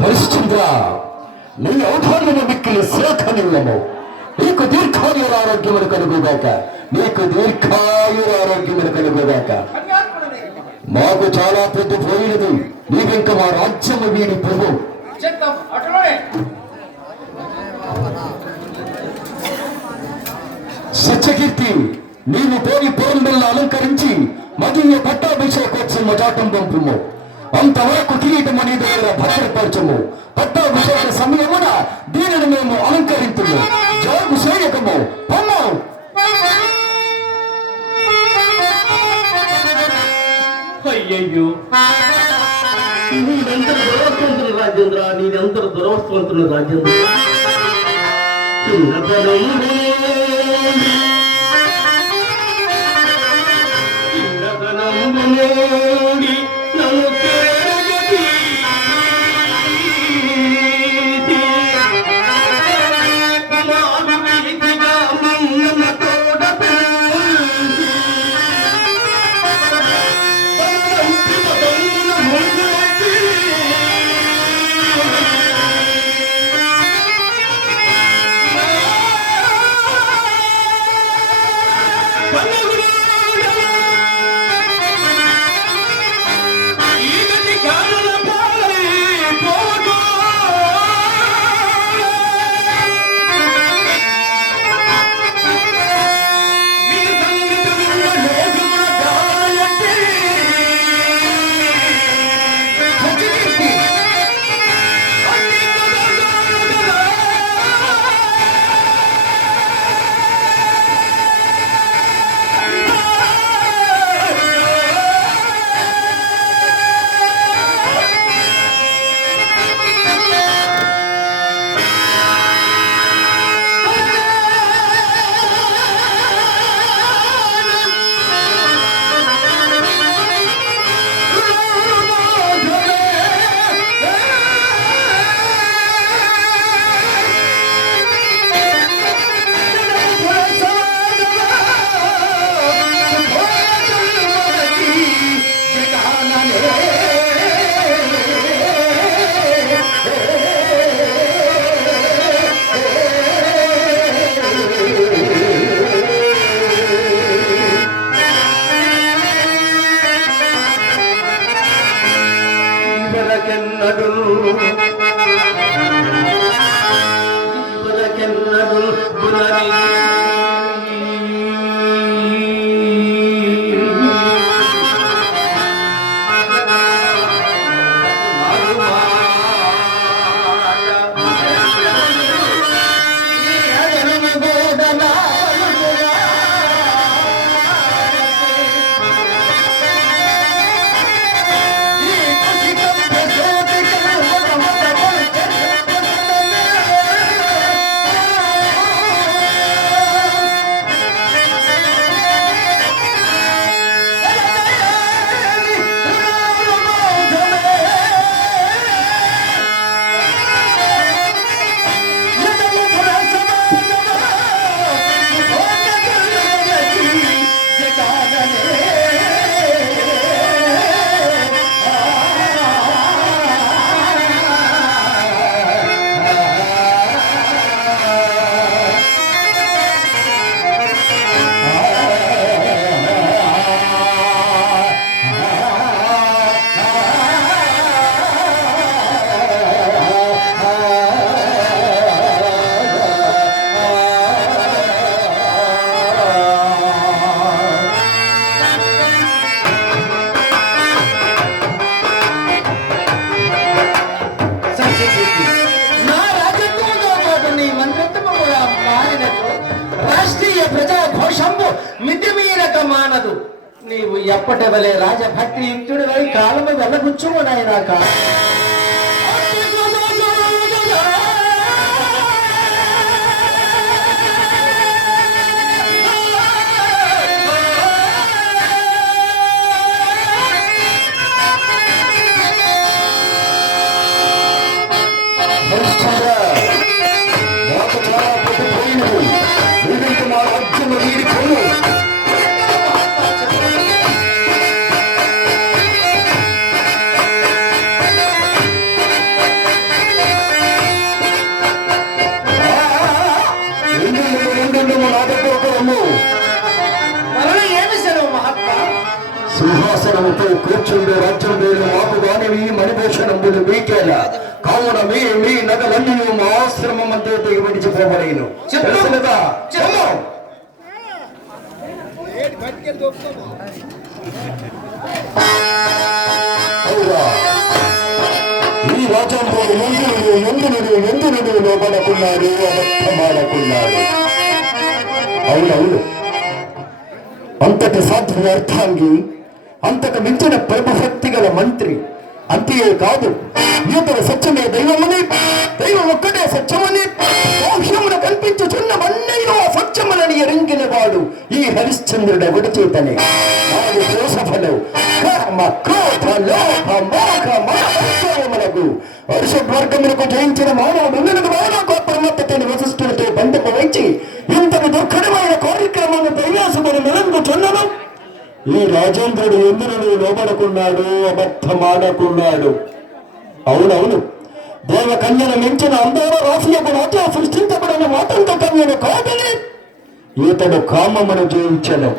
హరిశ్చంద్ర, నీ ఔధార్యము మిక్కిలి శాఖనివ్వము. నీకు దీర్ఘాయుర ఆరోగ్యమును కలుగుగాక, నీకు దీర్ఘాయుర ఆరోగ్యమును కలుగుగాక. మాకు చాలా పెద్ద పోయినది, నీవింక మా రాజ్యము వీడి ప్రభు. సత్యకీర్తి, నీవు పోయి పూర్ణులను అలంకరించి మగిన పట్టాభిషేకోత్సవ జాతం పంపుము. అంతవరకు కిరీటము నీ దగ్గర భద్రపరచము. పట్టాభిషేక సమయమున దీనిని మేము అలంకరించుము. జాగు సేయకము పొమ్ము. అయ్యయ్యో, నీవెంత దురవస్థవంతులు రాజేంద్ర, నీవెంత దురవస్థవంతులు రాజేంద్ర. మానదు. నీవు ఎప్పటి వలె రాజభక్తి యుక్తుడివై కాలము వెళ్ళగుచ్చుము నాయనాక. మరితో కూర్చుండే రాజ్యం వేలు మాకు కానివి మణిభూషణములు మీకేలా కావున మీ నగలన్నీ మా ఆశ్రమం అంతే విడిచిపోవలేను. తెలుసునదా? ఈ రాజ్యంలో ఎందునుడు లోపడుకున్నారు, అబద్ధమాడకున్నారు. అవునవును, అంతటి సాధ్య అర్థాంగి, అంతకు మించిన ప్రభుభక్తి గల మంత్రి. అంతేకాదు, ఇతర సత్యమే దైవమని, దైవం ఒక్కటే సత్యమని మోక్షమును కల్పించుచున్నవన్నయ్యో సత్యములని ఎరింగిన వాడు ఈ హరిశ్చంద్రుడు ఎవడి చేతనే. నాడు జోసఫలు కామ క్రోధ లోభ మోహ మహోత్సవములకు వర్షవర్గములకు జయించిన మానవుడు ప్రమత్తతని వశిష్ఠులతో బంధము వచ్చి ఇంతటి దుఃఖమైన కార్యక్రమాన్ని ప్రయాసమును మెరుగుచున్నను. ఈ రాజేంద్రుడు ఎందుకు లోబడుకున్నాడు, అబద్ధమాడకున్నాడు. అవునవును, దేవ కన్యను మించిన అందాల రాశియకు నాట్య సృష్టించబడిన మాతంత కన్యను కాదని ఇతడు కామమును జయించను.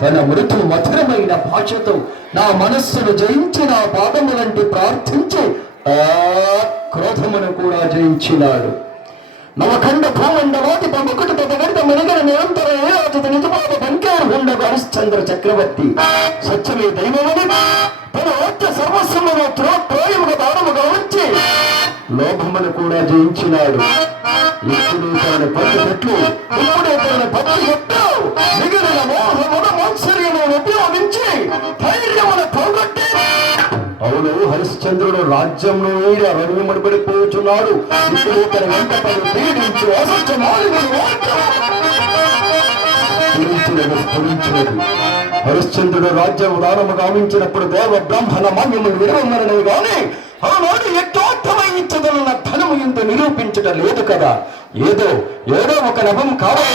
తన మృదు మధురమైన భాషతో నా మనస్సును జయించి నా పాదములంటి ప్రార్థించి ఆ క్రోధమును కూడా జయించినాడు. నవఖండ భూమండవాది ప్రముఖుడు తదగడిత మెరుగన నిరంతర ఏరాజత నిజపాద బంకారు ఉండకు హరిశ్చంద్ర చక్రవర్తి సత్యమే దైవమని తన రాజ్య సర్వస్వమును త్రోయముగా దానముగా ఉంచి లోభమును కూడా జయించినాడు. ఇప్పుడు తన పట్టు పెట్లు, ఇప్పుడే తన పట్టు ఎట్టు మిగిలిన మోహమున మౌత్సర్యమును ఉపయోగించి ధైర్యమును పోగొట్టి అవును హరిశ్చంద్రుడు రాజ్యంలో రణ్యమడిపడిపోతున్నాడు. ఇప్పుడు తన వెంట పలు పీడించి హరిశ్చంద్రుడు రాజ్యం దానము గావించినప్పుడు దేవ బ్రాహ్మణ మాన్యములు విరవమరణే గాని ఆనాడు యథార్థమైంచదన్న ధనము ఇంత నిరూపించట లేదు కదా. ఏదో ఒక నభం కావాలి.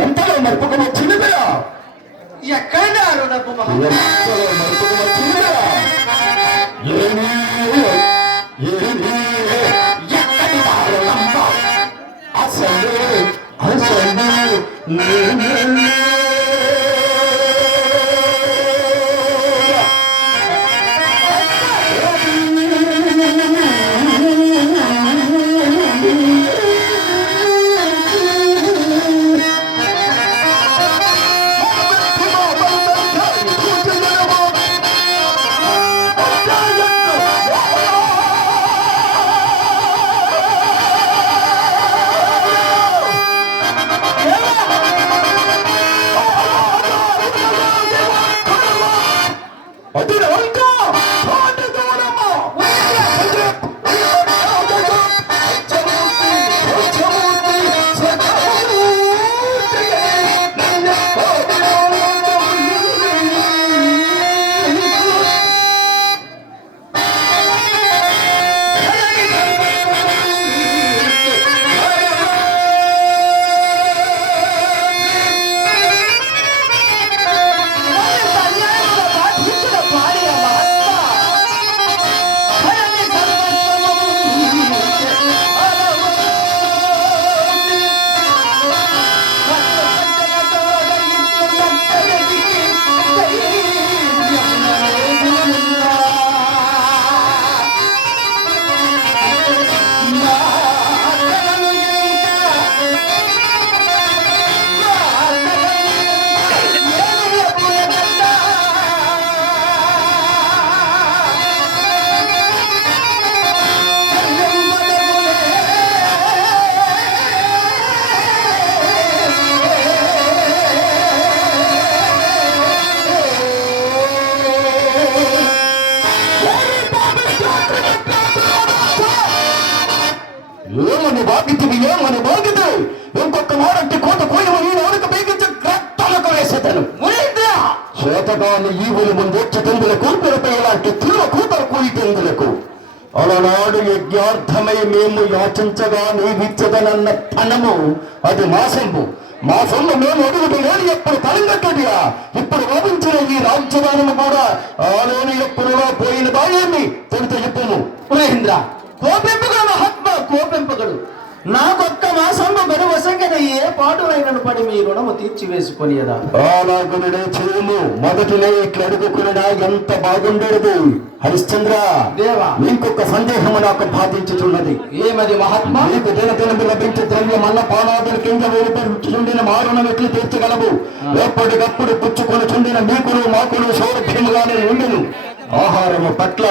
ఎంతలో మరుపుకున్న చిన్నపిరా ఎక్కడ మరుపుకున్న చిన్నపిరా అసలు ఈవులు ముందొచ్చుతుందులకు పిలపై ఇలాంటి తిరువ కూతలు కూయితుందులకు అలనాడు యజ్ఞార్థమై మేము యాచించగా నీవిచ్చదనన్న ధనము అది మా సొమ్ము మేము అడుగుతూ లేని ఎప్పుడు తలంగట్టుడియా ఇప్పుడు లభించిన ఈ రాజ్యదానము కూడా ఆలోని ఎప్పుడులో పోయినదా ఏమి తొలిత చెప్పుము. మహేంద్ర కోపెంపుగా మహాత్మా కోపెంపుగడు నాకొక్క మాసంలో గడువు వసంగన ఏ పాటునైనను పడి మీ రుణము తీర్చివేసుకొనియదా. అలాగునే చేయము. మొదటినే ఇట్లా అడుగుకునడా ఎంత బాగుండేది. హరిశ్చంద్ర దేవా, ఇంకొక సందేహము నాకు బాధించుచున్నది. ఏమది మహాత్మా? నీకు దినదినము లభించే ద్రవ్యం అన్న పానాదుల కింద వేలుపరుచుండిన మారుణం ఎట్లు తీర్చగలవు? ఎప్పటికప్పుడు పుచ్చుకొని చుండిన మీకులు మాకులు సౌరభ్యముగానే ఉండెను. ఆహారము పట్ల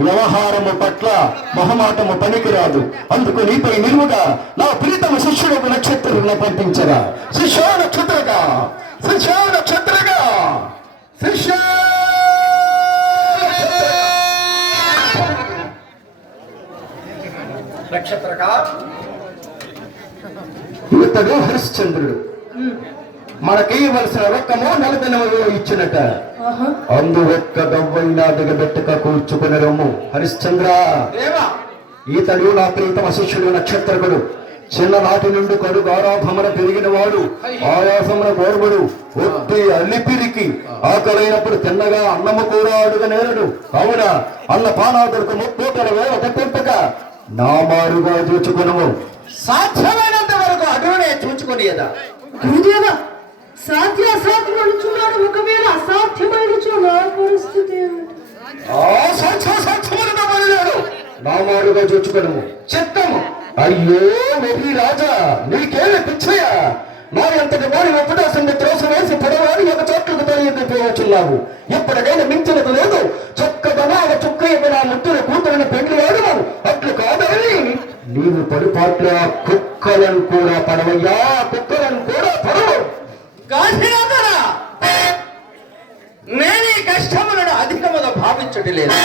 వ్యవహారము పట్ల మొహమాటము పనికిరాదు. అందుకు నీపై నిలువుగా నా ప్రీతమ శిష్యుడు నక్షత్రులను పంపించరా. శిష్య నక్షత్రగా, శిష్య నక్షత్రగా, శిష్య నక్షత్రగా. ఇతడు హరిశ్చంద్రుడు మనకి ఇవ్వాల్సిన రొక్కము నెలదినములు ఇచ్చినట. అందు ఒక్క గవ్వైనా దిగబెట్టక కూర్చుకుని రొమ్ము. హరిశ్చంద్ర ఈతడు నా ప్రీతమ శిష్యుడు నక్షత్రకుడు. చిన్ననాటి నుండి కడుగు ఆరాధమున పెరిగిన వాడు, ఆయాసమున గోర్బడు, ఒత్తి అల్లిపిరికి ఆకలైనప్పుడు తిన్నగా అన్నము కూడా అడుగనేరడు. కావున అన్న పానాదులకు ముప్పూటల వేల తెప్పింపక నా మారుగా చూచుకునము. సాధ్యమైనంత వరకు అడుగునే చూచుకొనియదా. గురుదేవా, సాధ్యాసాధ్యుడు ఒకవేళ అసాధ్యమైన నా పరిస్థితి నా మారుగా చూచుకునము. చిత్తము. అయ్యో వెర్రి రాజా, నీకేమి పిచ్చయ్యా? నా ఎంతటి వారి ఉపదేశంగా త్రోసు వేసి పొడవాడి ఒక చోట్లకు తెలియకపోవచ్చున్నావు. ఎప్పటికైనా మించినది లేదు. చక్కదనాల చుక్క నా ముద్దుల కూతురిని పెళ్లి వాడు అట్లు కాదని నీవు పడిపాట్ల కుక్కలను కూడా పడవయ్యా, కుక్కలను కూడా పడవు. గాంధీనాథరా, నేను ఈ కష్టములను అధికముగా భావించటి లేదు.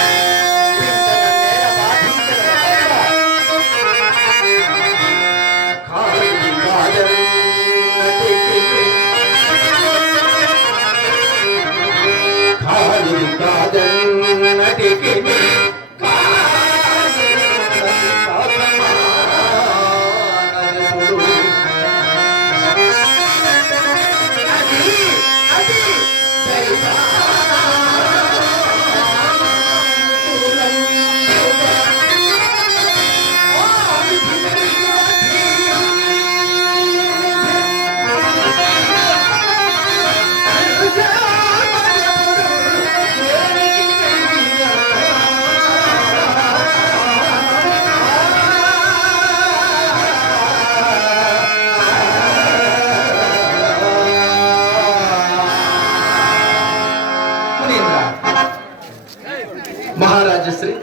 మహారాజశ్రీ